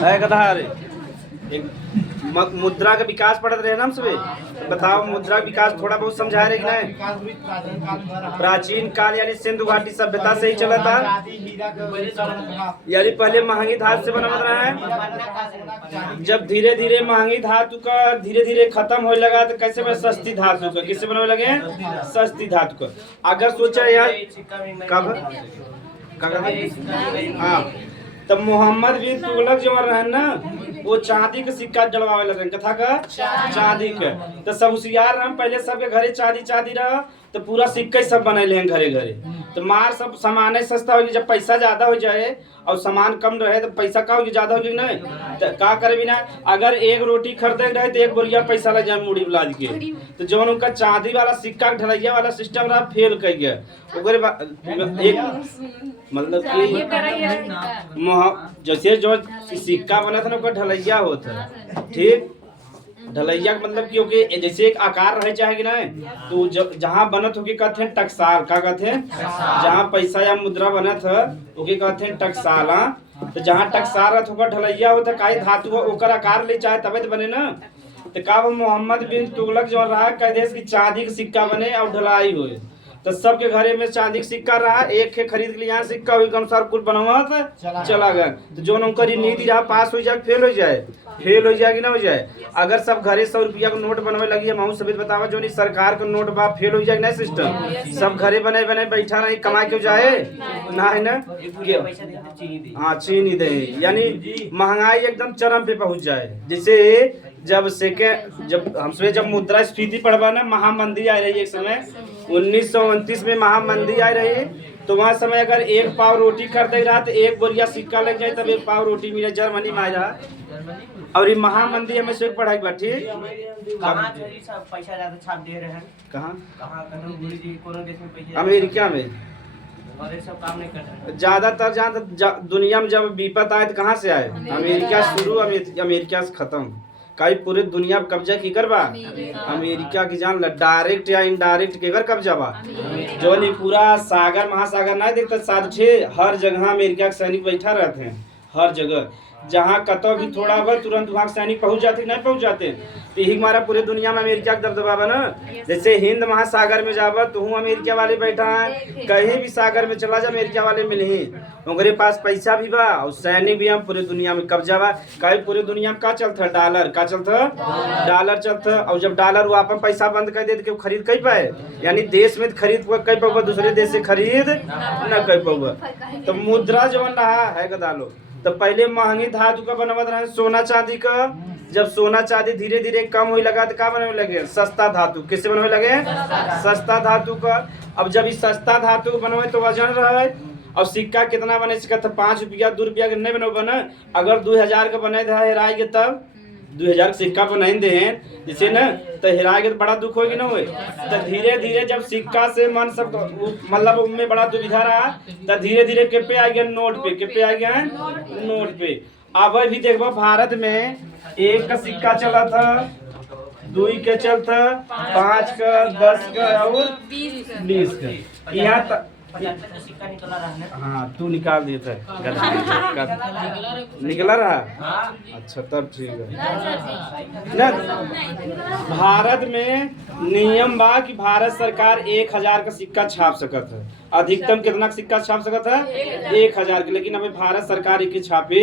है कथा अरे एक मुद्रा का विकास पढ़ते रहे ना हम सबे। बताओ मुद्रा का विकास थोड़ा बहुत समझा रहे कि नहीं? प्राचीन काल यानी सिंधु घाटी सभ्यता से ही चला था। यानी पहले महंगी धातु से बना रहा है। जब धीरे धीरे महंगी धातु का धीरे धीरे खत्म होने लगा तो कैसे में सस्ती धातु का किससे बनाने लगे? सस्ती धातु का। अगर सोचा यार कब हाँ तब मोहम्मद बिन तुगलक जो रहे ना वो चांदी के सिक्का जड़वावे लगे कथा का चांदी के। तो सब होशियार हम पहले सबके घरे चांदी रहा तो पूरा सिक्का सब बनैले हैं घरे घरे। तो मार सब सामान सस्ता होगी जब पैसा ज्यादा हो जाए और सामान कम रहे तो पैसा का होगी ज्यादा होगी नहीं तो का करे बिना। अगर एक रोटी खरीदे रहे तो एक बोरिया पैसा लग जाए मुड़ी बुला के। तो जो उनका चांदी वाला सिक्का ढलैया वाला सिस्टम रहा फेल कर गया। एक मतलब कि जैसे जो सिक्का बना था ना उसका ढलैया होता ठीक। ढलैया का मतलब क्योंकि जैसे एक आकार रहे चाहे कि नहीं तो जहाँ बनत होगी कहते हैं टकसाल। का कहते हैं? जहाँ पैसा या मुद्रा बनत है ओके कहते हैं टकसाल। तो जहाँ टकसाल रहता होगा ढलैया होता काई धातु हो ओकर आकार ले चाहे तबे तो बने ना। तो का मोहम्मद बिन तुगलक जो रहा कह देश की चांदी का सिक्का बने और ढलाई हुए। तो सबके घरे में चांदी का सिक्का रहा एक के खरीद के लिए सिक्का हुई अनुसार कुल बनवा चला गया। तो जो उनका नीति रहा पास हो जाए फेल हो जाए फेल हो जाएगी ना हो जाए। अगर सब घरे 100 रुपया का नोट बनवे लगी है महू सभी बतावा जो नहीं सरकार का नोट बा फेल हो जाएगी ना सिस्टम। सब घरे बने बने बैठा नहीं कमा क्यों जाए ना है ना। हाँ चीनी दे यानी महंगाई एकदम चरम पे पहुंच जाए। जैसे जब हमसे जब मुद्रास्फीति पढ़वा ना महामंदी आ रही एक समय 1929 में महामंदी आ रही। तो वहाँ समय अगर एक पाव रोटी खरीदे रहा तो एक बोरिया सिक्का लग जाए तब एक पाव रोटी मिले। जर्मनी में आया और ये महामंदी हमें से पढ़ाई बा ठीक। पैसा ज्यादा छाप दे रहे हैं कहाँ देश में अमेरिका में और ये सब काम नहीं कर रहे। ज्यादातर जहाँ दुनिया में जब विपत आए तो कहाँ से आए? अमेरिका शुरू अमेरिका से खत्म। कई पूरे दुनिया पर कब्जा की करबा अमेरिका की जान डायरेक्ट या इनडायरेक्ट के कर कब्जा बा। जो नहीं पूरा सागर महासागर नहीं देखता साधे हर जगह अमेरिका के सैनिक बैठा रहते हैं हर जगह। जहाँ कतो भी थोड़ा बहुत तुरंत वहाँ सैनिक पहुँच जाते नहीं पहुँच जाते। तो यही हमारा पूरे दुनिया में अमेरिका का दबदबा बा ना। जैसे हिंद महासागर में जावा तो हूँ अमेरिका वाले बैठा है कहीं भी सागर में चला जा अमेरिका वाले मिले ही। उनके पास पैसा भी बा और सैनिक भी हम पूरे दुनिया में कब्जा बा। कहीं पूरे दुनिया में का चलता डॉलर का चलता डॉलर चलता। और जब डॉलर वो अपन पैसा बंद कर दे तो खरीद कई पाए यानी देश में खरीद कई पाऊगा दूसरे देश से खरीद न कर पाऊगा। तो मुद्रा जो रहा है गदालो तो पहले महंगी धातु का बनवत रहे सोना चांदी का। जब सोना चांदी धीरे धीरे कम होने लगा तो क्या बनने लगे? सस्ता धातु। किससे बनने लगे? सस्ता धातु का। अब जब इस सस्ता धातु बनवे तो वजन रहे और सिक्का कितना बने सिक्का 5 रुपया 2 रुपया के नहीं बने। अगर 2000 का बने हेराएंगे तब 2000 सिक्का बनाए दे जैसे ना तो हेराएंगे तो बड़ा दुख होगी ना हुए। तो धीरे धीरे जब सिक्का से मन सब मतलब उनमें बड़ा दुविधा रहा तो धीरे धीरे के पे आ गया नोट पे के पे आ गया नोट पे। अब भी देखो भारत में 1 का सिक्का चला था 2 के चलता 5 का 10 का और 20 का। यहाँ सिक्का निकला रहा है। हाँ तू निकाल दिया था निकला रहा। अच्छा तब ठीक है ना। भारत में नियम बा कि भारत सरकार 1000 का सिक्का छाप सकत है। अधिकतम कितना सिक्का छाप सकत है? 1000 के। लेकिन हमें भारत सरकार एक छापे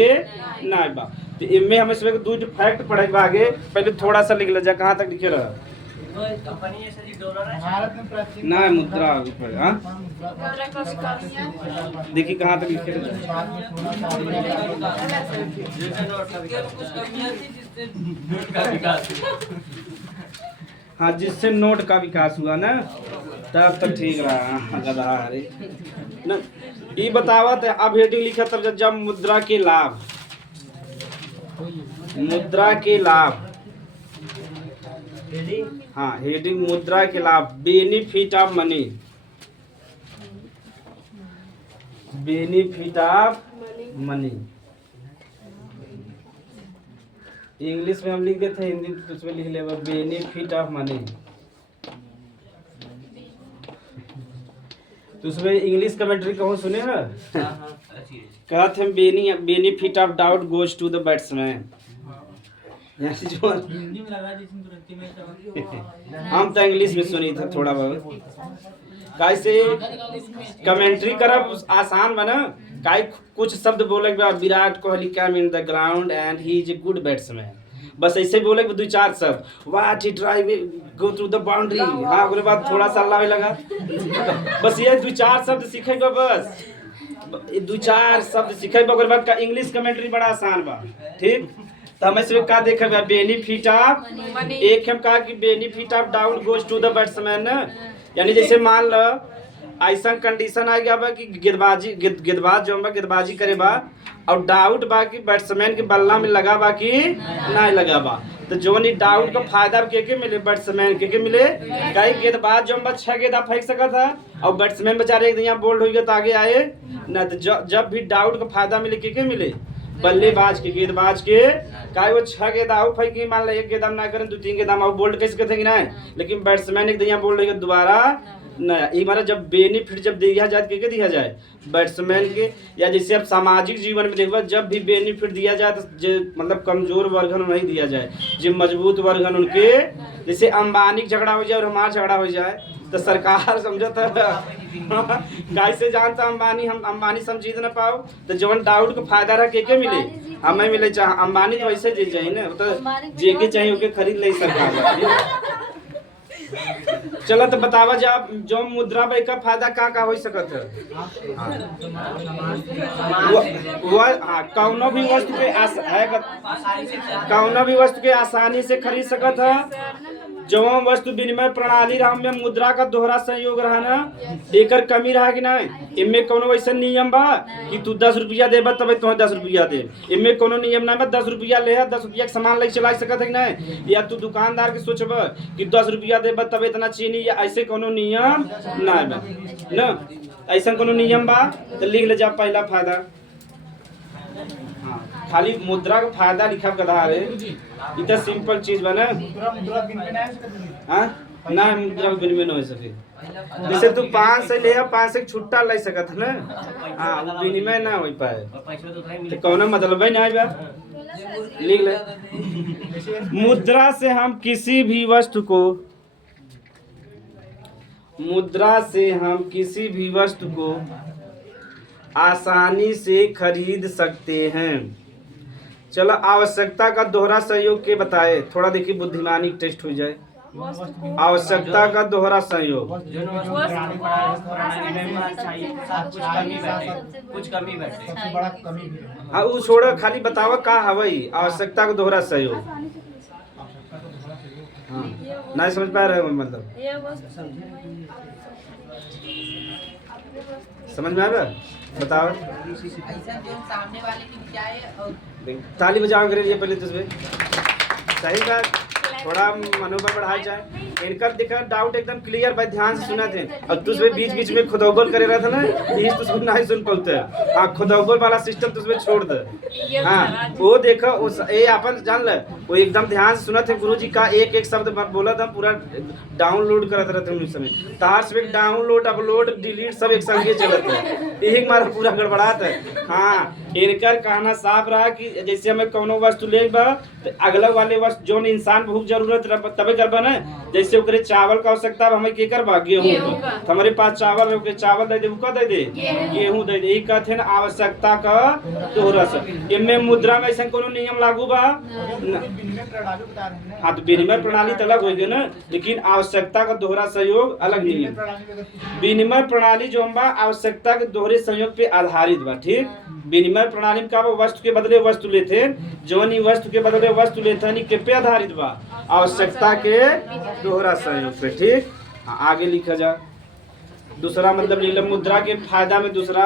नहीं बा। तो इनमें हमें सब 2 फैक्ट पढ़े आगे पहले थोड़ा सा लिख ले जा कहाँ तक लिखे रहा ना मुद्रा ऊपर। हाँ देखिए कहाँ तक लिखे हाँ जिससे नोट का विकास हुआ ना तब तक ठीक रहा गधा अरे ना। ये बतावत अब हेडिंग लिखा तब जब मुद्रा के लाभ हाँ हेडिंग मुद्रा के लाभ बेनिफिट ऑफ मनी इंग्लिश में हम लिख देते हैं हिंदी तो उसमें लिख ले बेनिफिट ऑफ मनी। तो उसमें इंग्लिश कमेंट्री कहूँ सुने हैं? हाँ हाँ अच्छी है। कहते हैं benefit of doubt goes to the batsman. यानी जो हम तो इंग्लिश में सुनी था थोड़ा बहुत। कैसे कमेंट्री करब आसान बना, काई कुछ शब्द बोले Virat Kohli come in the ground and he is a good batsman, बस ऐसे बोले दो चार शब्द, what he try go through the boundary, हाँ उसके बाद थोड़ा सा अल्लाह लगा, बस ये दो चार शब्द सीखेगा, बस दो चार शब्द सीखेगा, उसके बाद का इंग्लिश कमेंट्री बड़ा आसान बा। ठीक, तो हम इसमें का देखे बेनिफिट ऑफ, एक हम कहा कि benefit of doubt goes to the batsman ना, यानी जैसे मान लो ऐसा कंडीशन आ गया बा कि गेंदबाज जो बा गेंदबाजी करे बा और डाउट बा कि बैट्समैन के बल्ला में लगा बा कि नहीं लगा बा, तो जो नहीं डाउट का फायदा के मिले बैट्समैन के मिले, कई गेंदबाज जो बा 6 गेंदा फेंक सका था और बैट्समैन बेचारे एक दिन बोल्ड हो गया तो आगे आए ना, तो जब भी डाउट का फायदा मिले के मिले बल्लेबाज के गेंदबाज के, काहे वो 6 गेंदा आउट फेंकी, मान लो 1 गेंदा ना करें 2-3 गेंदा आउट बोल्ड कैसे करते कि नहीं, लेकिन बैट्समैन एक दिन बोल्ड हो दोबारा ना, ये हमारा जब बेनिफिट जब दिया जाए के दिया जाए बैट्समैन के, या जैसे अब सामाजिक जीवन में देखो जब भी बेनिफिट दिया जाए तो जो मतलब कमजोर वर्गन नहीं दिया जाए, जो मजबूत वर्गन उनके, जैसे अंबानी झगड़ा हो जाए और हमारा झगड़ा हो जाए तो सरकार समझो तो कैसे जानता अंबानी, हम अंबानी समझी तो ना पाओ, तो जवन डाउट का फायदा रहा के मिले, हमें मिले चाहे अंबानी तो वैसे जी जाए ना, तो जे चाहिए ओके खरीद ले सरकार। चलो तो बतावा जा जो मुद्रा भाई का फायदा का हो सकत है, कौनो भी वस्तु के कौनो भी वस्तु के आसानी से खरीद सकत है, जो वस्तु विनिमय प्रणाली रहा में मुद्रा का दोहरा सहयोग रहा ना, एकर कमी रहा कि नहीं, इनमें कोनो ऐसा नियम बा कि तू 10 रुपया देबा तब तुम्हें 10 रुपया दे, इनमें कोनो नियम ना बा 10 रुपया ले 10 रुपया के सामान लेके चला सकत है कि नहीं, या तू दुकानदार के सोचब कि 10 रुपया देबा तब इतना चीनी, या ऐसे कोनो नियम ना बा ना, ऐसा कोनो नियम बा तो लिख ले जा पहला फायदा, खाली मुद्रा का फायदा लिखा गधा रे, इतना सिंपल चीज बना, हाँ ना मुद्रा विनिमय न हो सके, जैसे तू 5 से ले 5 से छुट्टा ले सकत है ना, हाँ वो विनिमय ना हो पाए तो कौन मतलब नहीं बा, लिख ले, मुद्रा से हम किसी भी वस्तु को, मुद्रा से हम किसी भी वस्तु को आसानी से खरीद सकते हैं। चलो आवश्यकता का दोहरा सहयोग के बताए, थोड़ा देखिए बुद्धिमानी टेस्ट हो जाए, आवश्यकता का दोहरा सहयोग, हाँ वो छोड़ो खाली बतावा का हवई आवश्यकता का दोहरा सहयोग, हाँ नहीं समझ पा रहे हो मतलब, समझ में आ रहा बताओ, सामने वाले की बजाय ताली बजाओ करे लिए पहले तुझे सही बात, थोड़ा मनोबल बढ़ाया जाए, इनका देखा डाउट एकदम क्लियर भाई, ध्यान से सुना थे, और तुझे बीच बीच में खुदौगल करे रहा था ना, ये तो सुनना ही सुन पाते, हाँ खुदौगल वाला सिस्टम तुझे छोड़ दे, हाँ वो देखो ये अपन जान ले, वो एकदम ध्यान से सुना थे, गुरुजी का एक एक शब्द बोला था, पूरा डाउनलोड करते रहते उस समय, तार से डाउनलोड अपलोड डिलीट सब एक संगे चलते हैं, यही हमारा पूरा गड़बड़ाता है, हाँ इनका कहना साफ रहा कि जैसे हमें कोनो वस्तु ले अगला वाले वस्तु जो इंसान बहुत जरूरत तबे करबा ना, जैसे ओकरे चावल का आवश्यकता हमें के करबा गेहूं का, हमारे पास चावल है ओके चावल दे दे, का दे दे गेहूं दे दे, यही कहते हैं आवश्यकता का दोहरा से, इनमें मुद्रा में ऐसा कोनो नियम लागू बा, हाँ तो विनिमय प्रणाली तो अलग होगी ना, लेकिन आवश्यकता का दोहरा सहयोग अलग नियम, विनिमय प्रणाली जो बा आवश्यकता के दोहरे सहयोग पे आधारित बा, ठीक, विनिमय प्रणाली का वस्तु के बदले वस्तु लेते, जौन वस्तु के बदले वस्तु लेते हैं के पे आधारित बा, आवश्यकता के दोहरा सहयोग पे, ठीक, आगे लिखा जा, दूसरा मतलब लिख लो मुद्रा के फायदा में दूसरा,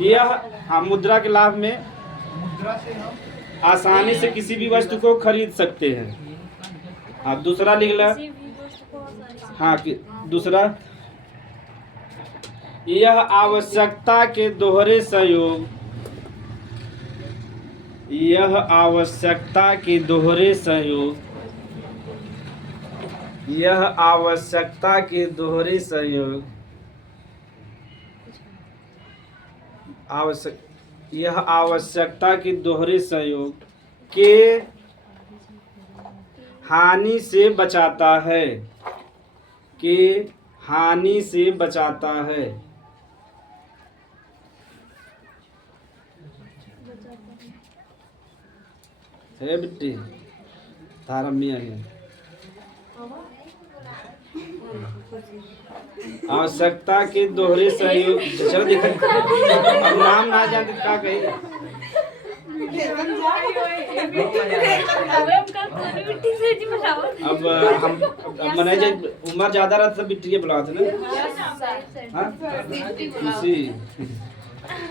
यह हाँ मुद्रा के लाभ में आसानी से किसी भी वस्तु को खरीद सकते हैं, हाँ दूसरा लिख लो, हाँ दूसरा यह आवश्यकता के दोहरे सहयोग, यह आवश्यकता के दोहरे सहयोग, यह आवश्यकता के दोहरे सहयोग, यह आवश्यकता की दोहरे सहयोग के हानि से बचाता है, के हानि से बचाता है। बेटी तारा मियाँ है। आवश्यकता के दोहरे सहयोग, चलो देखो अब नाम ना जानते तो क्या कही। अब हम मने जे उम्र ज्यादा रहता तो बिट्टी बुलाते ना। हाँ? खुशी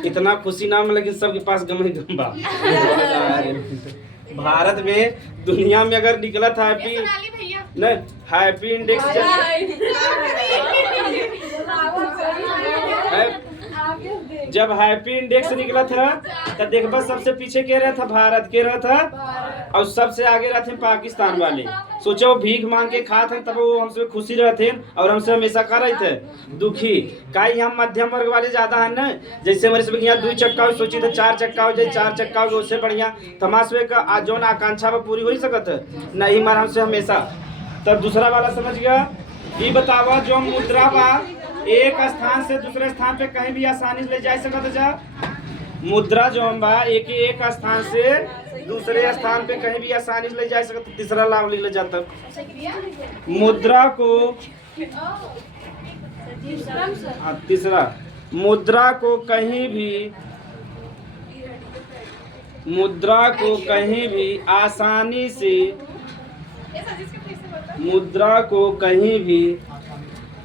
इतना खुशी नाम है, लेकिन सबके पास गम ही गम बा। भारत में दुनिया में अगर निकला था हैप्पी नहीं हैप्पी इंडेक्स जब हैप्पी इंडेक्स निकला था तो देखबा सबसे पीछे के रहा था, भारत के रहा था, और सबसे आगे रहते हैं पाकिस्तान वाले। सोचो भीख मांग के खाते तब वो हमसे खुशी रहते और हमसे हमेशा कर रहे थे दुखी। काई हम मध्यम वर्ग वाले ज्यादा है ना, जैसे हमारे सब यहाँ 2 चक्का सोची तो 4 चक्का हो जाए, 4 चक्का हो उससे बढ़िया तमाशे का आज जो आकांक्षा में पूरी हो सकत नहीं मारा हमसे हमेशा। तब दूसरा वाला समझ गया। ये बतावा जो मुद्रा बा एक स्थान से दूसरे स्थान पे कहीं भी आसानी से ले जा सकत जा। मुद्रा जो बा एक स्थान से दूसरे स्थान पे कहीं भी आसानी से ले जा सकत। तीसरा लाभ ले जाता मुद्रा को। तीसरा मुद्रा को कहीं भी आसानी से, मुद्रा को कहीं भी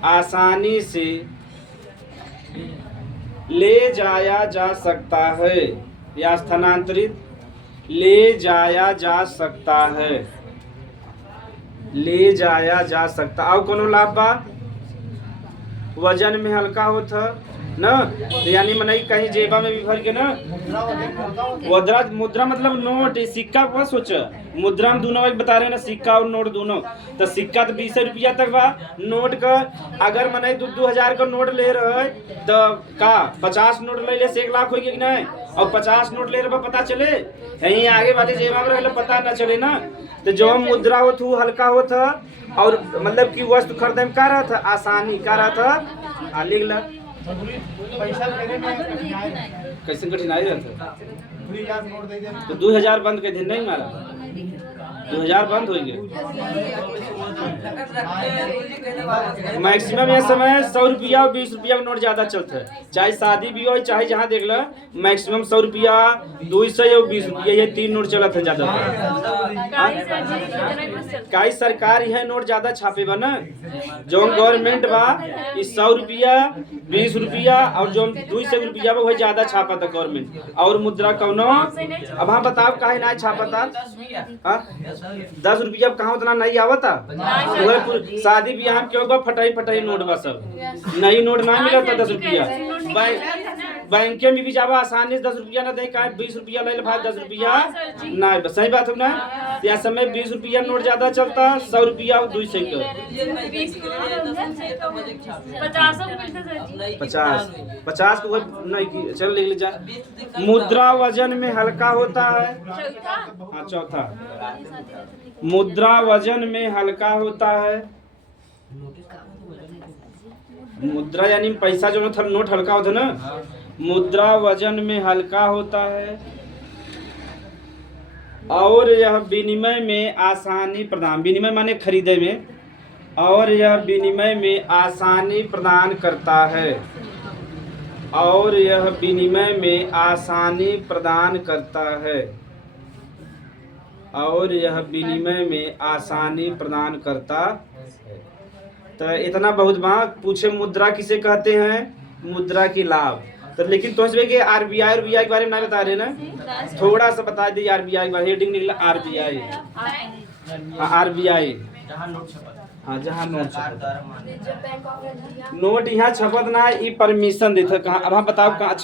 आसानी से ले जाया जा सकता है या स्थानांतरित ले जाया जा सकता है, ले जाया जा सकता। और कोनो लाभ बा वजन में हल्का होता न, यानी मनई कहीं जेबा में भी भर के न। मुद्रा मतलब नोट सिक्का को सोच, मुद्रा में दोनों बता रहे हैं ना, सिक्का और नोट दोनों। तो सिक्का तो 20 रुपया तक बा, नोट का अगर मनई 2,000 का नोट ले रहे तो का 50 नोट ले से 1 लाख हो गया कि नहीं, और 50 नोट ले रहे पता चले यहीं आगे वाले जेबा में रहे पता न चले ना। तो जो मुद्रा होता वो हल्का होता और मतलब कि वस्तु खरीदे में का रहा था आसानी, का रहा था लिख ला कैसे कठिनाई रहता। तो 2000 बंद कर दिन नहीं मारा, 2000 बंद हो गए। मैक्सिमम ये समय 100 रुपया और 20 रुपया का नोट ज्यादा चलता है, चाहे शादी भी हो चाहे जहाँ देख लो। मैक्सिमम 100 रुपया 200 और 20 रुपया ये 3 नोट चलत है ज्यादा। काई सरकार यह नोट ज्यादा छापे बा ना, जो गवर्नमेंट बा 100 रुपया 20 रुपया और जो 200 रुपया वो ज्यादा छापा था गवर्नमेंट। और मुद्रा कौनो अब हम बताओ काहे ना छापा था। 10 रुपया कहाँ उतना नहीं आवता। शादी ब्याह में क्यों बा फटाई नोट बा, सब नई नोट ना मिला था 10 रुपया। बैंक में भी जावा आसानी से 10 रुपया ना दे, का 20 रुपया ले भाई 10 रुपया ना, बस सही बात है ना। या समय 20 रुपया नोट ज्यादा चलता, 100 रुपया 200 का 50 को नहीं चल लिख लीजिए। मुद्रा वजन में हल्का होता है। हाँ चौथा मुद्रा वजन में हल्का होता है। मुद्रा यानी पैसा जो नोट हल्का होता है ना, मुद्रा वजन में हल्का होता है और यह विनिमय में आसानी प्रदान, विनिमय माने खरीदे में, और यह विनिमय में आसानी प्रदान करता है, और यह विनिमय में आसानी प्रदान करता है, और यह विनिमय में आसानी प्रदान करता है। तो इतना बहुत बात पूछे मुद्रा किसे कहते हैं, मुद्रा की लाभ। तो लेकिन तो के आरबीआई के बारे में ना बता रहे ना, थोड़ा सा बता दी आरबीआई के बारे में। हेडिंग निकला आरबीआई, आरबीआई हाँ जहाँ नोट नोट यहाँ छपत ना, ये परमिशन देता कहाँ। अब हम बताओ कहाँ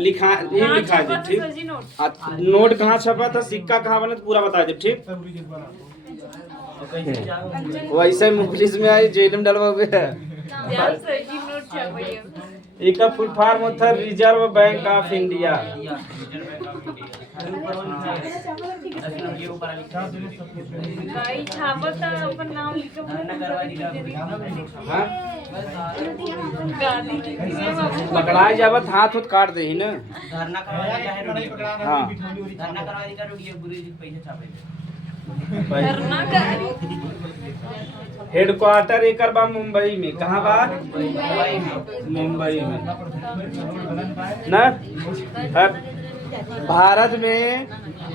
लिखा ये लिखा दे ठीक। नोट कहाँ छपा था, सिक्का कहाँ बना पूरा बता दे ठीक। वैसे मुखलिस में आई जेल में डलवा गया। एक का फुल फॉर्म होता है रिजर्व बैंक ऑफ इंडिया। ये ऊपर लिखा भाई छापा था अपन नाम लिख के धरना करवा दी हाँ? गाड़ी की पकड़ाए जावत हाथ उत काट दे ही ना। धरना करवा दिया है हाँ धरना करवा दी का रोडियो बुरी जी पैसे छापे करना करी हेडक्वार्टर एकर बा मुंबई में। कहाँ बा? मुंबई में मुंबई में ना। अब भारत में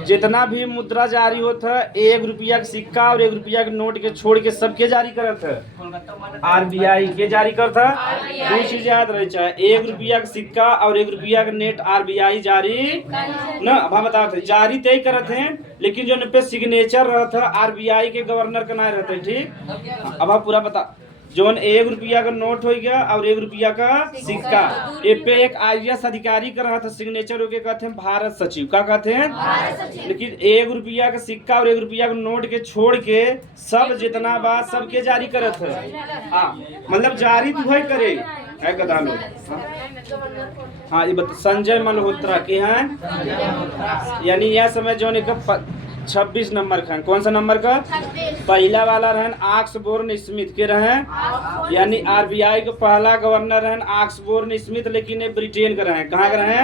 जितना भी मुद्रा जारी होता है 1 रुपया का सिक्का और 1 रुपया के नोट के छोड़ के सबके जारी करत है कोलकाता में आरबीआई के जारी करता। दो चीज याद रहे चाहे 1 रुपया का सिक्का और 1 रुपया का नेट आरबीआई जारी ना। अब हम बता जारी तय करत हैं लेकिन जो पे सिग्नेचर रहता है आरबीआई के गवर्नर का नाम रहता है। ठीक अब आप पूरा बता जोन 1 रुपया का नोट हो गया और 1 रुपया का सिक्का ए पे एक IAS अधिकारी का रहा था सिग्नेचर होके कहते हैं भारत सचिव। क्या कहते हैं? लेकिन 1 रुपया का सिक्का और 1 रुपया का नोट के छोड़ के सब जितना बात सबके जारी करत है। हाँ मतलब जारी तू है करे है गधा लोग। हाँ ये संजय मल्होत्रा के हैं यानी यह समय जो 26 नंबर का। कौन सा नंबर का? पहला वाला रहन ऑक्सबोर्न स्मिथ के रहे यानी आरबीआई का पहला गवर्नर रहन ऑक्सबोर्न स्मिथ लेकिन ये ब्रिटेन का रहे। कहाँ का रहे?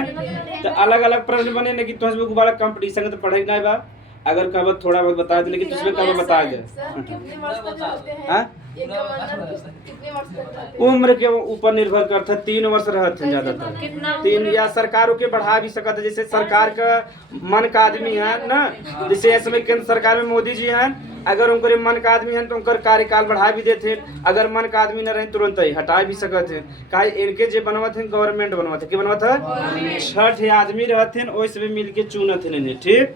तो अलग अलग प्रश्न बने ना कि तुझे बड़ा कंपटीशन तो पढ़े ना बा। अगर कब थोड़ा बहुत बता दे लेकिन तुझे कब बता दे। उम्र के ऊपर निर्भर करता है 3 वर्ष रहते हैं ज्यादातर 3 या सरकारों के बढ़ा भी सकता है। जैसे सरकार का मन का आदमी है ना जैसे इस समय केंद्र सरकार में मोदी जी हैं अगर उनके मन का आदमी है तो उनका कार्यकाल बढ़ा भी देते। अगर मन का आदमी न रहे तुरंत ही हटा भी सकते हैं। काहे इनके जो बनवत है गवर्नमेंट बनवत है। क्या बनवत है? 6 आदमी रहते हैं वैसे भी मिल के चुनत है। ठीक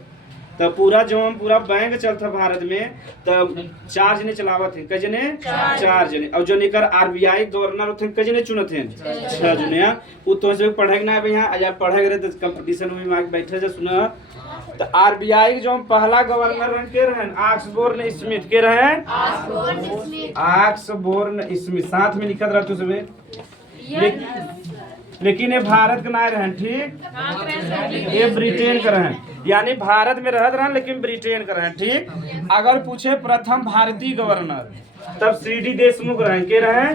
तो पूरा जो हम पूरा बैंक चलता भारत में तो 4 जने चलावत हैं। कई जने? 4 जने। और जो निकर आरबीआई गवर्नर होते हैं कई जने चुनत हैं? 6 जने। वो तो से पढ़े ना है यहाँ आज पढ़े गए तो कंपटीशन में आके बैठे जा सुना। तो आरबीआई जो पहला गवर्नर के रहे ऑक्सबोर्न स्मिथ के रहे ऑक्सबोर्न स्मिथ साथ में लिखत रहते सुबह लेकिन ये भारत का ना रहे। ठीक ये ब्रिटेन का रहे यानी भारत में रह लेकिन ब्रिटेन का रहे। ठीक अगर पूछे प्रथम भारतीय गवर्नर तब CD देशमुख रहे के रहे।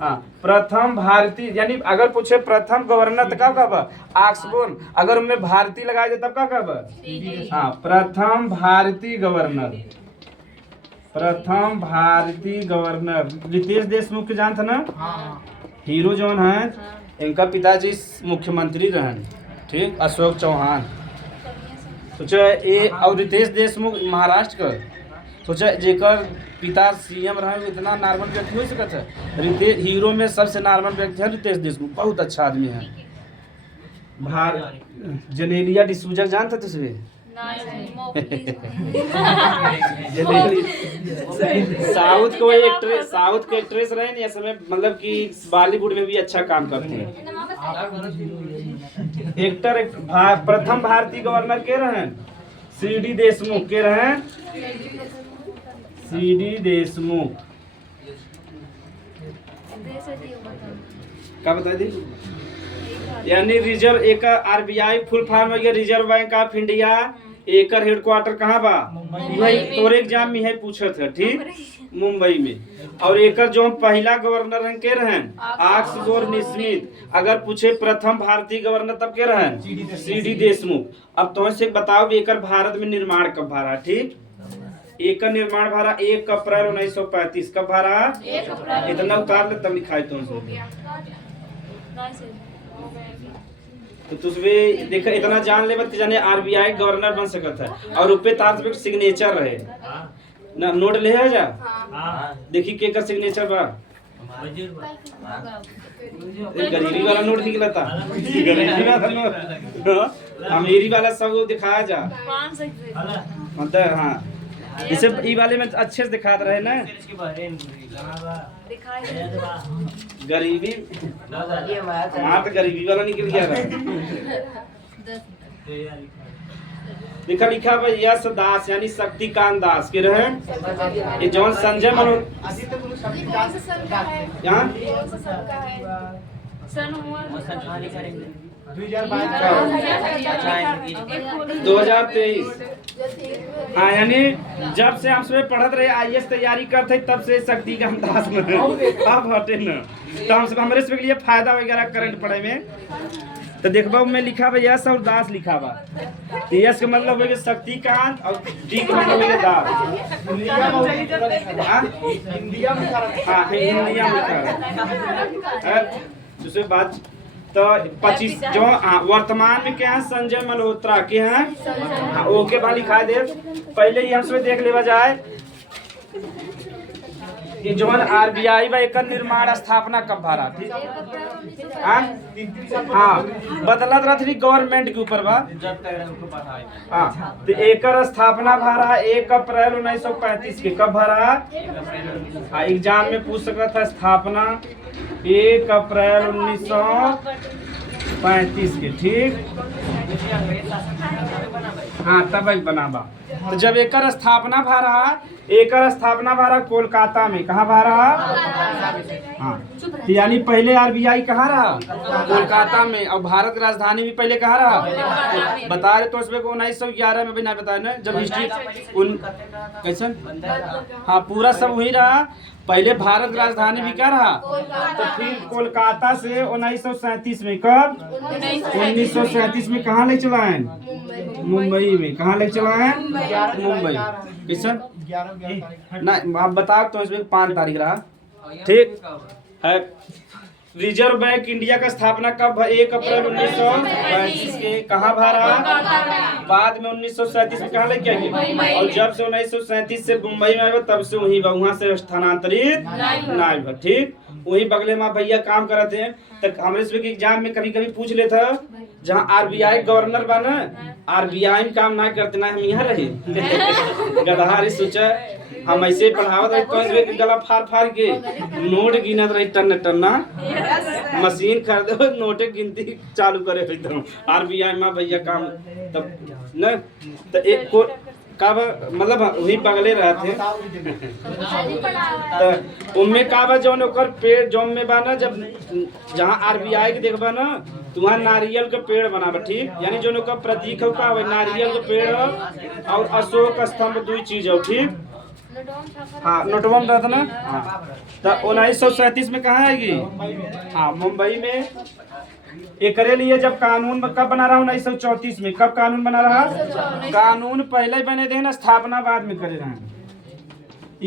हाँ प्रथम भारतीय यानी अगर पूछे प्रथम गवर्नर तो कब कब ऑक्सबोर्न अगर उनमें भारतीय लगाए दे तब कब हाँ प्रथम भारतीय गवर्नर। प्रथम भारतीय गवर्नर रितेश देशमुख के जान था ना हीरो जौन है इनका पिताजी मुख्यमंत्री रहे। ठीक अशोक चौहान सोचा ये और रितेश देशमुख महाराष्ट्र का सोचा जेकर पिता CM रहे इतना नॉर्मल व्यक्ति हो सकता है। रितेश हीरो में सबसे नॉर्मल व्यक्ति है रितेश देशमुख बहुत अच्छा आदमी है। जनेलिया डिसूजा जानता तुझे? साउथ के एक्ट्रेस रहे ना समय मतलब कि बॉलीवुड में भी अच्छा काम करते हैं। एक्टर प्रथम भारतीय गवर्नर के रहे CD देशमुख के रहे CD देशमुख। क्या बता दी यानी रिजर्व एक आरबीआई फुल फॉर्म हो गया reserve bank of India. Acre headquarter कहाँ बा? वही तोरे एग्जाम में है पूछत है। ठीक मुंबई में। और एकर जो पहला गवर्नर हैं के रहे ऑक्सबोर्न स्मिथ। अगर पूछे प्रथम भारतीय गवर्नर तब के रहे CD देशमुख। अब तो से बताओ एकर भारत में निर्माण कब भरा? ठीक एक निर्माण भरा 1 अप्रैल 1935। कब भरा? इतना उतार ले तब लिखाई तो तुझे देखा इतना जान ले कि जाने आरबीआई गवर्नर बन सकता है और रुपये ताज पे सिग्नेचर रहे ना नोट ले है जा देखी के का सिग्नेचर बा गरीबी वाला नोट निकला था गरीबी वाला नोट अमीरी वाला सब दिखाया जा मतलब हाँ इसे ई वाले में अच्छे से दिखा रहे ना गरीबी हमारा तो गरीबी वाला निकल गया लिखा भाई यश दास यानी शक्तिकांत दास के रहे ये जौन संजय सन हुआ मौसम कहानी करेंगे 2023। हाँ यानी जब से हम सुबह पढ़त रहे IAS तैयारी करते तब से शक्ति का अंदाज में अब हटे न तो हम सब हमारे सब के लिए फायदा वगैरह करंट पढ़े में तो देखबा में लिखा बा यश और दास लिखा बा तो यश के मतलब हो गया शक्तिकांत और डी के मतलब हो गया दास। हाँ हिंदिया में दूसरी बात तो 25 जो वर्तमान में क्या है संजय मल्होत्रा के हैं। हाँ ओके बा लिखा दे पहले ही हम सब देख लेवा जाए कि जोन RBI बा एकर निर्माण स्थापना कब भरा ठीक। हाँ बदलत रही गवर्नमेंट के ऊपर बा जब तक उनको पढ़ाई हाँ तो एकर स्थापना भरा 1 अप्रैल 1935 के कब भरा। हाँ एग्जाम में पूछ सकता था स्थापना 1 अप्रैल 1935 के ठीक। हाँ तब बनाबा तो जब एकर स्थापना भरा कोलकाता में कहाँ भरा। हाँ तो यानी पहले RBI कहाँ रहा कोलकाता में और भारत राजधानी भी पहले कहाँ रहा बता रहे तो उसमें 1911 में भी ना बताया ना जब हिस्ट्री उन कैसन। हाँ पूरा सब वही रहा पहले भारत राजधानी भी क्या रहा तो फिर कोलकाता से 1937 में कब 1937 में कहाँ ले चला है मुंबई में कहाँ ले चला है मुंबई किशन ना आप बता तो इसमें 5 तारीख रहा ठीक है। रिजर्व बैंक इंडिया का स्थापना कब 1 अप्रैल 1935 के कहाँ भरा बाद में 1937 में कहाँ लेके आएंगे और जब से 1937 से मुंबई में आए तब से वहाँ से स्थानांतरित ना ठीक वही बगले में भैया काम करते हैं तक हमारे इसमें एग्जाम में कभी कभी पूछ लेता जहाँ RBI गवर्नर बना RBI में काम ना करते ना हम यहाँ रहे गदहारी सोचा हम ऐसे पढ़ावत रहे तो गला फाड़ के नोट गिनत रही टन मशीन खरीदे नोटे गिनती चालू करे एकदम RBI में भैया काम तब न तो एक को का मतलब वही बगले रहते तो उनमें का बा जौन ओकर पेड़ जौन में बा ना जब जहाँ RBI के देखबा ना तो वहाँ नारियल के पेड़ बनाबा ठीक यानी जौन ओकर प्रतीक हो का नारियल के पेड़ हो और अशोक स्तंभ 2 चीज हो ठीक। हाँ नोटवा में रहता ना। हाँ तो 1937 में कहाँ आएगी हाँ मुंबई में एकरे लिए जब कानून कब बना रहा 1934 में कब कानून बना रहा कानून पहले ही बने थे ना स्थापना बाद में करे रहे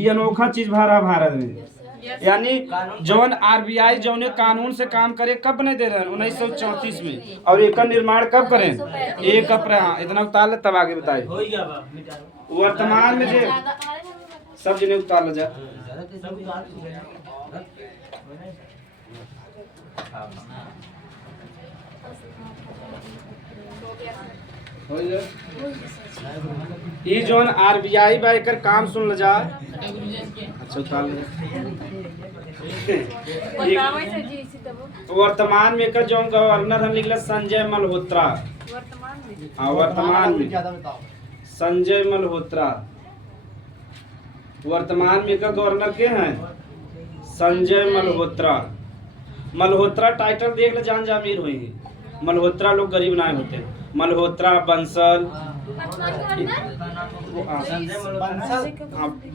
ये अनोखा चीज भरा भारत में यानी जौन RBI जौने कानून से काम करे कब बने दे रहे 1934 में और एक निर्माण कब करें 1 अप्रैल। हाँ इतना उतार तब आगे बताए वर्तमान में जो सब जने उतार जा ये जोन RBI बा एकर काम सुन ल जा अच्छा उतार ले वर्तमान में एकर जोन गवर्नर हम लिखला संजय मल्होत्रा वर्तमान में संजय मल्होत्रा वर्तमान में एकर गवर्नर के हैं संजय मल्होत्रा। मल्होत्रा टाइटल देख ले जान जा अमीर हुई मल्होत्रा लोग गरीब ना होते मल्होत्रा बंसल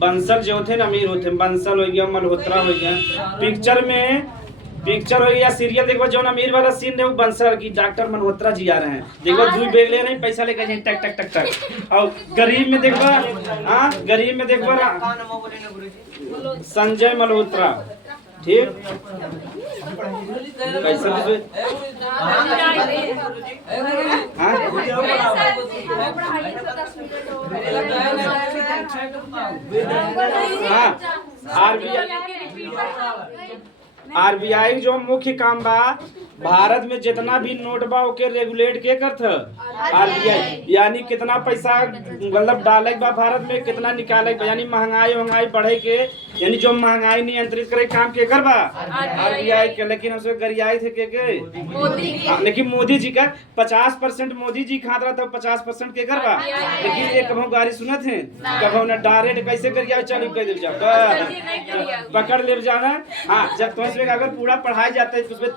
बंसल जो थे ना अमीर होते बंसल हो गया मल्होत्रा हो गया। पिक्चर हो गया सीरियल देखो जो अमीर वाला सीन है वो बंसल की डॉक्टर मल्होत्रा जी आ रहे हैं देखो 2 बैग ले नहीं पैसा लेकर जाए टक टक टक टक और गरीब में देखबा हाँ गरीब में देखबा संजय मल्होत्रा ठीक पैसा RBI जो मुख्य काम बा भारत में जितना भी नोट बा ओके रेगुलेट के करत आरबीआई, यानी कितना पैसा मतलब डाले बा भारत में, कितना निकाले बा, यानी महंगाई बढ़े के, यानी जो महंगाई नियंत्रित करे काम के कर बा आरबीआई के। लेकिन उसमें गरियाई थे के मोदी लेकिन मोदी जी का 50% मोदी जी खात रहा था, 50% के कर बा। लेकिन ये कभो गाड़ी सुनत है, कभो न डायरेक्ट कैसे गरियाई चालू कर दे जा पकड़ ले जाना। हाँ, जब तो इसमें अगर पूरा पढ़ाई जाता है तो उसमें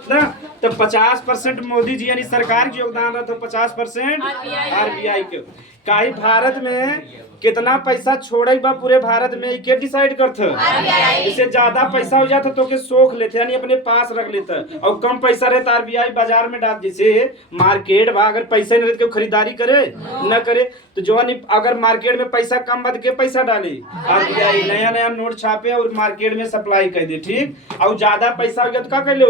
तो 50% मोदी जी यानी सरकार के योगदान रहा, तो 50% आरबीआई के। काहे भारत में कितना पैसा छोड़े बा पूरे भारत में के डिसाइड करते, इससे ज्यादा पैसा हो जाता तो के सोख लेते यानी अपने पास रख लेता, और कम पैसा रहता आरबीआई बाजार में डाल। जैसे मार्केट बा, अगर पैसा नहीं रहते खरीदारी करे न करे तो जो अगर मार्केट में पैसा कम बद के पैसा डाले आरबीआई नया नया नोट छापे और मार्केट में सप्लाई कर दे, ठीक। और ज्यादा पैसा हो गया तो क्या कर ले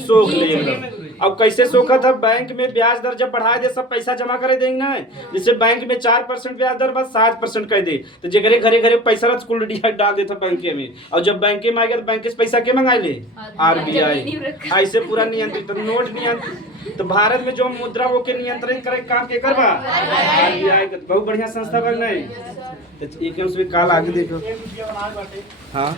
सोख ले। अब कैसे सोखा था, बैंक में ब्याज दर जब बढ़ा दे सब पैसा जमा करे देंगे ना, जैसे बैंक में 4% ब्याज दर बस 7% कर दे, तो जगह घरे घरे पैसा कुल डाल देता बैंक में। और जब बैंक में आ गया तो बैंक से पैसा के मंगा ले आरबीआई, ऐसे पूरा नियंत्रित नोट नियंत्रित। तो भारत में जो मुद्रा वो के नियंत्रित करे काम के करवा आरबीआई, बहुत बढ़िया संस्था बन नहीं। तो एक उसमें काल आगे देखो। हाँ